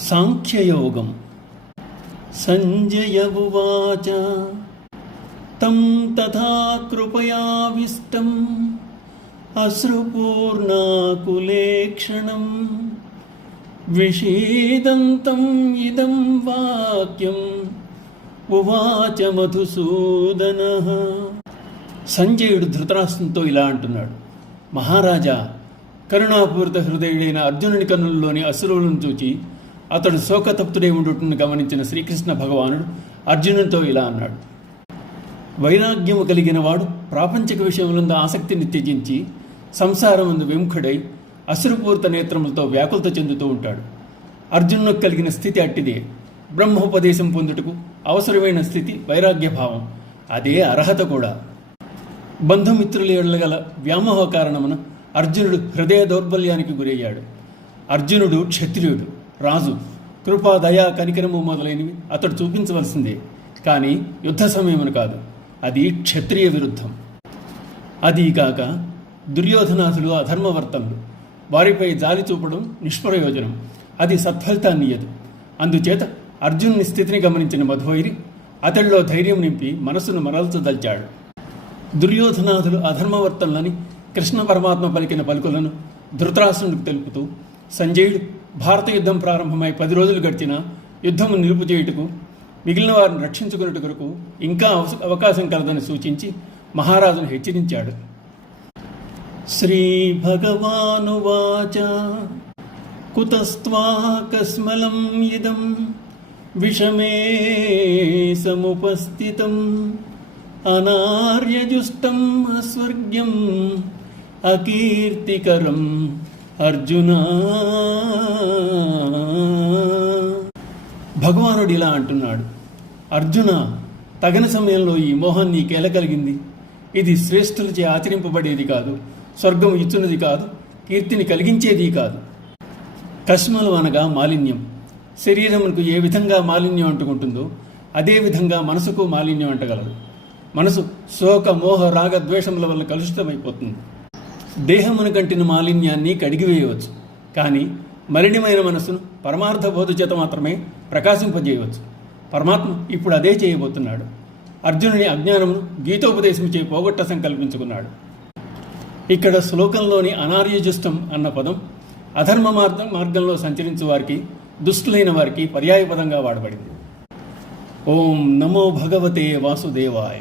సాంఖ్యయోగం. సంజయ ఉవాచ తం తథా కృపయావిష్టం అశ్రుపూర్ణాకులేక్షణం విషీదంతం ఇదం వాక్యం ఉవాచ మధుసూదనః. సంజయుడు ధృతరాష్ట్రంతో ఇలా అంటున్నాడు: మహారాజా, కరుణాపూరిత హృదయుడైన అర్జునుని కన్నుల్లోని అశ్రువులను చూచి అతడు శోకతప్తుడై ఉండుటను గమనించిన శ్రీకృష్ణ భగవానుడు అర్జునునితో ఇలా అన్నాడు: వైరాగ్యము కలిగిన వాడు ప్రాపంచిక విషయములందు ఆసక్తిని త్యజించి సంసారమందు విముఖుడై అశ్రుపూరిత నేత్రములతో వ్యాకులత చెందుతూ ఉంటాడు. అర్జునునికి కలిగిన స్థితి అట్టిదే. బ్రహ్మోపదేశం పొందుటకు అవసరమైన స్థితి వైరాగ్యభావం. అదే అర్హత కూడా. బంధుమిత్రుల ఎడల గల వ్యామోహ కారణమున అర్జునుడు హృదయ దౌర్బల్యానికి గురయ్యాడు. అర్జునుడు క్షత్రియుడు, రాజు. కృపా, దయా, కనికరము మొదలైనవి అతడు చూపించవలసిందే, కానీ యుద్ధ సమయమున కాదు. అది క్షత్రియ విరుద్ధం. అదీకాక దుర్యోధనాథులు అధర్మవర్తనులు. వారిపై జాలి చూపడం నిష్ప్రయోజనం. అది సత్ఫలితాన్ని ఇయ్యదు. అందుచేత అర్జునుని స్థితిని గమనించిన మధువైరి అతడిలో ధైర్యం నింపి మనసును మరల్చదల్చాడు. దుర్యోధనాథులు అధర్మవర్తనులని కృష్ణ పరమాత్మ పలికిన పలుకులను ధృతరాష్ట్రునికి తెలుపుతూ సంజయుడు భారత యుద్ధం ప్రారంభమై 10 రోజులు గడిచిన యుద్ధము నిలుపు చేయుటకు, మిగిలిన వారిని రక్షించుకున్నట్టు కొరకు ఇంకా అవకాశం కలదని సూచించి మహారాజును హెచ్చరించాడు. శ్రీ భగవానువాచ కుతస్త్వాకస్మలం ఇదం విషమే సముపస్థితం అనార్యజుష్టం అస్వర్గ్యం అకీర్తికరం అర్జున. భగవానుడు ఇలా అంటున్నాడు: అర్జున, తగిన సమయంలో ఈ మోహం నీకెలా కలిగింది? ఇది శ్రేష్ఠులచే ఆచరింపబడేది కాదు, స్వర్గం ఇచ్చున్నది కాదు, కీర్తిని కలిగించేది కాదు. కష్మలు అనగా మాలిన్యం. శరీరమునకు ఏ విధంగా మాలిన్యం అంటుకుంటుందో అదేవిధంగా మనసుకు మాలిన్యం అంటగలదు. మనసు శోక, మోహ, రాగ, ద్వేషముల వల్ల కలుషితమైపోతుంది. దేహమును కంటిన మాలిన్యాన్ని కడిగివేయవచ్చు, కానీ మలినమైన మనసును పరమార్థ బోధ చేత మాత్రమే ప్రకాశింపజేయవచ్చు. పరమాత్మ ఇప్పుడు అదే చేయబోతున్నాడు. అర్జునుని అజ్ఞానమును గీతోపదేశం చేయి పోగొట్ట సంకల్పించుకున్నాడు. ఇక్కడ శ్లోకంలోని అనార్యజుష్టం అన్న పదం అధర్మ మార్గంలో సంచరించు వారికి, దుష్టులైన వారికి పర్యాయపదంగా వాడబడింది. ఓం నమో భగవతే వాసుదేవాయ.